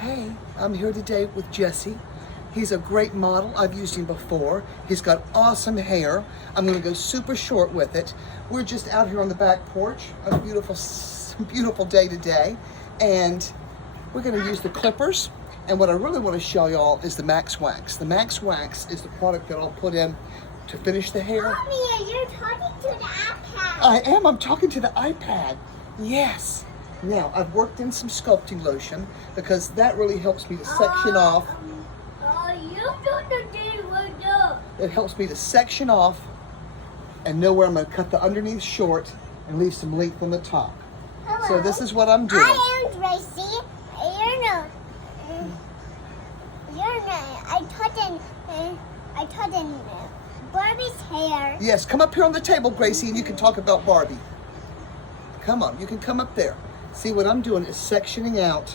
Hey, I'm here today with Jesse. He's a great model. I've used him before. He's got awesome hair. I'm gonna go super short with it. We're just out here on the back porch on a beautiful day today. And we're gonna use the clippers. And what I really wanna show y'all is the Max Wax. The Max Wax is the product that I'll put in to finish the hair. Mommy, you're talking to the iPad. I am, I'm talking to the iPad. Yes. Now, I've worked in some sculpting lotion because that really helps me to section off. You don't do what do. It helps me to section off and know where I'm going to cut the underneath short and leave some length on the top. Hello. So this is what I'm doing. I am Tracy. You're not. I taught in Barbie's hair. Yes, come up here on the table, Gracie, and you can talk about Barbie. Come on, you can come up there. See, what I'm doing is sectioning out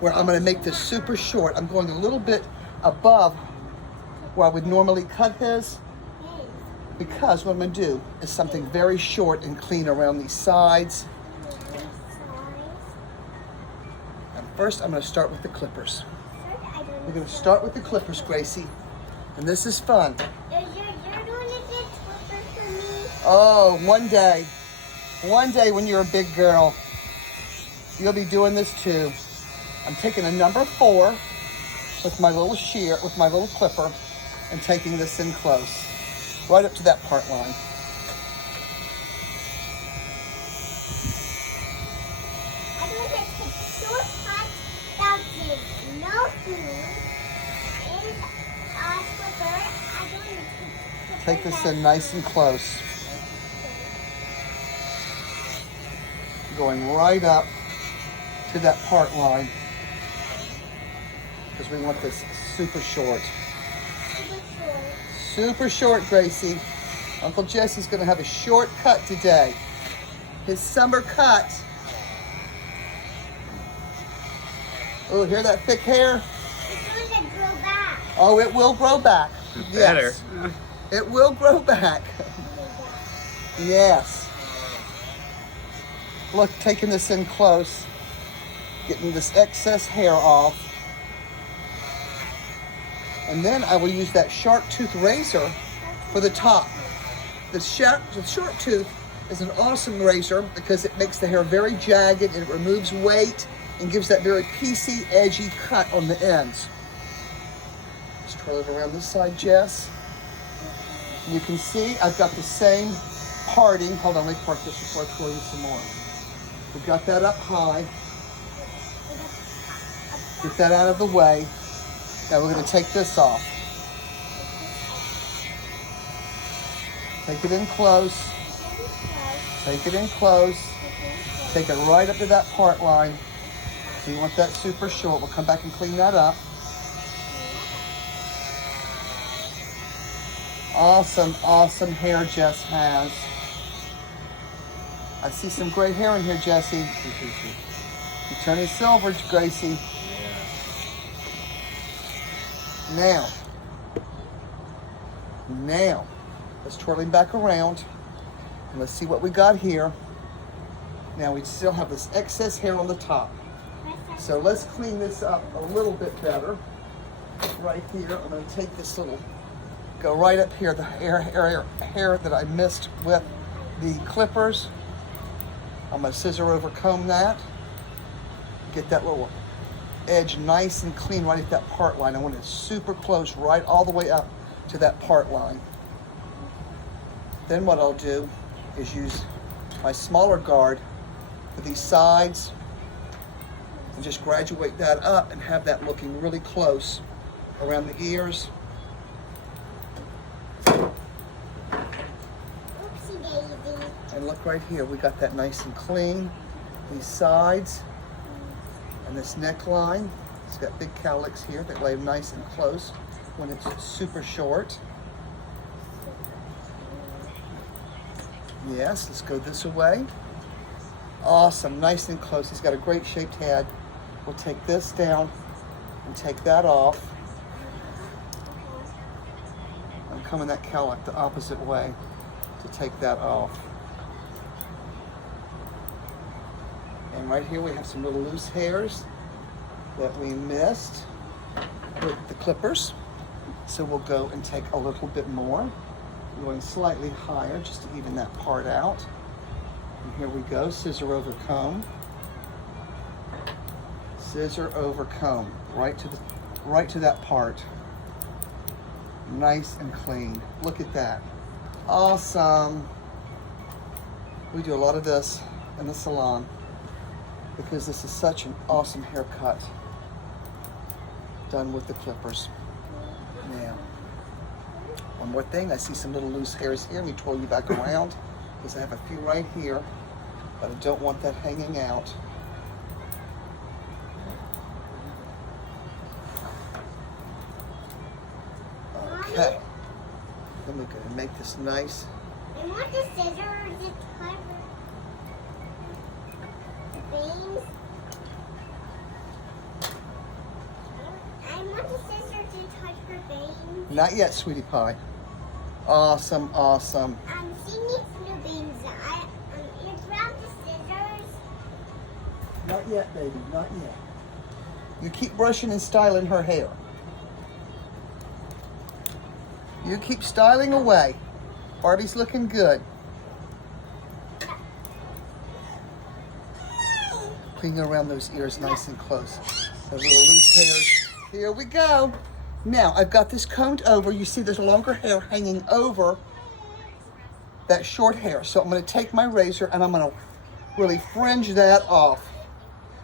where I'm going to make this super short. I'm going a little bit above where I would normally cut his, because what I'm going to do is something very short and clean around these sides. And first, I'm going to start with the clippers. We're going to start with the clippers, Gracie. And this is fun. You're doing a good clipper for me. Oh, one day when you're a big girl, you'll be doing this too. I'm taking a number 4 with my little shear, with my little clipper, and taking this in close, right up to that part line. I'm going to take shortcut that gives no food. And clipper. I'm going to Take this in nice and close. Going right up to that part line, because we want this super short. Super short, Gracie. Uncle Jesse's gonna have a short cut today. His summer cut. Oh, hear that thick hair? It's going to grow back. Oh, it will grow back. Yes. It will grow back. Yes. Look, taking this in close, getting this excess hair off. And then I will use that sharp tooth razor for the top. The short tooth is an awesome razor because it makes the hair very jagged and it removes weight and gives that very piecey, edgy cut on the ends. Just twirl it around this side, Jess. And you can see I've got the same parting. Hold on, let me part this before I twirl you some more. We've got that up high. Get that out of the way. Now we're going to take this off. Take it in close. Take it in close. Take it right up to that part line. So you want that super short. We'll come back and clean that up. Awesome, awesome hair Jess has. I see some great hair in here, Jesse. You're turning silver, Gracie. Now, let's twirl him back around, and let's see what we got here. Now we still have this excess hair on the top. So let's clean this up a little bit better. Right here, I'm gonna take this little, go right up here, the hair that I missed with the clippers. I'm gonna scissor over comb that. Get that little edge nice and clean right at that part line. I want it super close, right all the way up to that part line. Then what I'll do is use my smaller guard for these sides and just graduate that up and have that looking really close around the ears. Oopsie daisy. And look right here, we got that nice and clean. These sides and this neckline. It's got big cowlicks here that lay nice and close when it's super short. Yes, let's go this way. Awesome, nice and close. He's got a great shaped head. We'll take this down and take that off. I'm coming that cowlick the opposite way to take that off. And right here we have some little loose hairs. that we missed with the clippers. So we'll go and take a little bit more, going slightly higher just to even that part out. And here we go, scissor over comb. Scissor over comb, right to that part. Nice and clean. Look at that. Awesome. We do a lot of this in the salon because this is such an awesome haircut done with the clippers. Now, one more thing, I see some little loose hairs here. Let me twirl you back around because I have a few right here, but I don't want that hanging out. Okay, then we're going to make this nice. I want the scissors to cut the bangs. I want the scissors to touch her bangs. Not yet, sweetie pie. Awesome, awesome. She needs new bangs. You grab the scissors. Not yet, baby, not yet. You keep brushing and styling her hair. You keep styling away. Barbie's looking good. Cleaning around those ears nice and close. Those little loose hairs. Here we go. Now, I've got this combed over. You see there's longer hair hanging over that short hair. So I'm going to take my razor and I'm going to really fringe that off.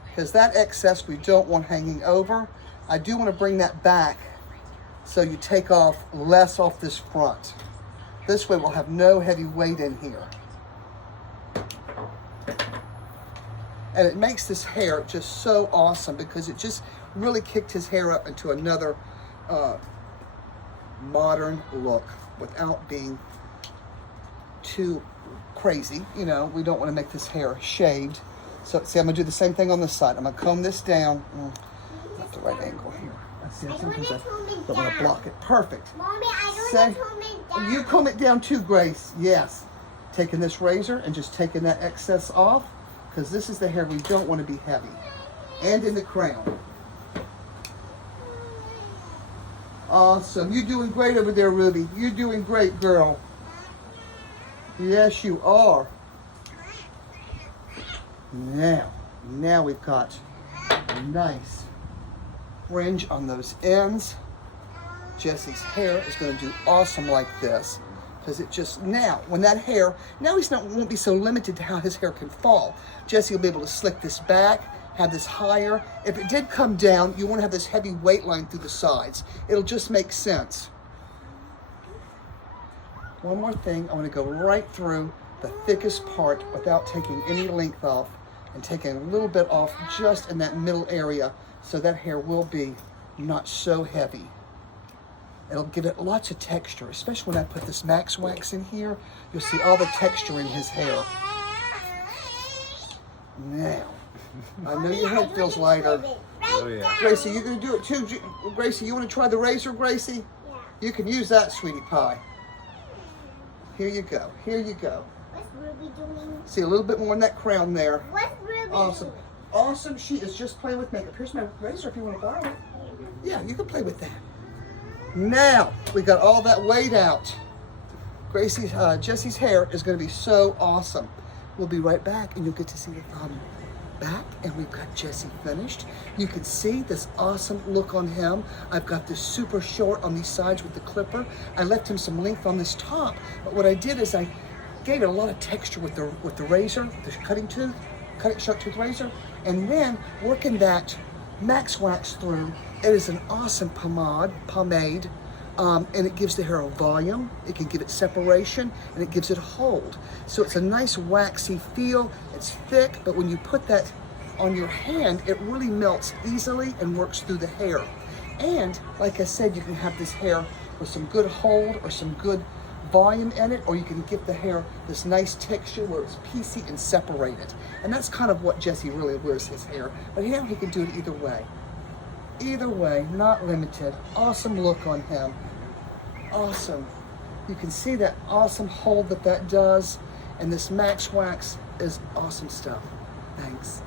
Because that excess we don't want hanging over. I do want to bring that back so you take off less off this front. This way we'll have no heavy weight in here. And it makes this hair just so awesome because it just really kicked his hair up into another modern look without being too crazy. You know, we don't want to make this hair shaved. So see, I'm gonna do the same thing on this side. I'm gonna comb this down. Not the right angle here. I see, sometimes I don't want to block it. Perfect. Mommy, I don't want to comb it down. You comb it down too, Grace. Yes. Taking this razor and just taking that excess off because this is the hair we don't want to be heavy. And in the crown. Awesome. You're doing great over there, Ruby. You're doing great, girl. Yes, you are. Now we've got a nice fringe on those ends. Jesse's hair is going to do awesome like this because it just, now when that hair, now won't be so limited to how his hair can fall. Jesse will be able to slick this back, have this higher. If it did come down, you won't have this heavy weight line through the sides. It'll just make sense. One more thing, I want to go right through the thickest part without taking any length off and taking a little bit off just in that middle area so that hair will be not so heavy. It'll give it lots of texture, especially when I put this Max Wax in here. You'll see all the texture in his hair. Now, I know your head feels lighter. Oh yeah. Gracie, you gonna do it too? Gracie, you wanna try the razor, Gracie? Yeah. You can use that, sweetie pie. Here you go, here you go. What's Ruby doing? See a little bit more in that crown there. What's Ruby Awesome. doing? Awesome, she is just playing with makeup. Here's my razor if you want to borrow it. Yeah, you can play with that. Now, we got all that weight out. Jesse's hair is going to be so awesome. We'll be right back and you'll get to see the back, and we've got Jesse finished. You can see this awesome look on him. I've got this super short on these sides with the clipper. I left him some length on this top, but what I did is I gave it a lot of texture with the razor, the sharp tooth razor, and then working that Max Wax through. It is an awesome pomade, and it gives the hair a volume. It can give it separation, and it gives it a hold. So it's a nice waxy feel. It's thick, but when you put that on your hand, it really melts easily and works through the hair. And like I said, you can have this hair with some good hold or some good volume in it, or you can give the hair this nice texture where it's piecey and separated. And that's kind of what Jesse really wears his hair. But now he can do it either way. Either way, not limited. Awesome look on him. Awesome. You can see that awesome hold that does. And this Max Wax is awesome stuff. Thanks.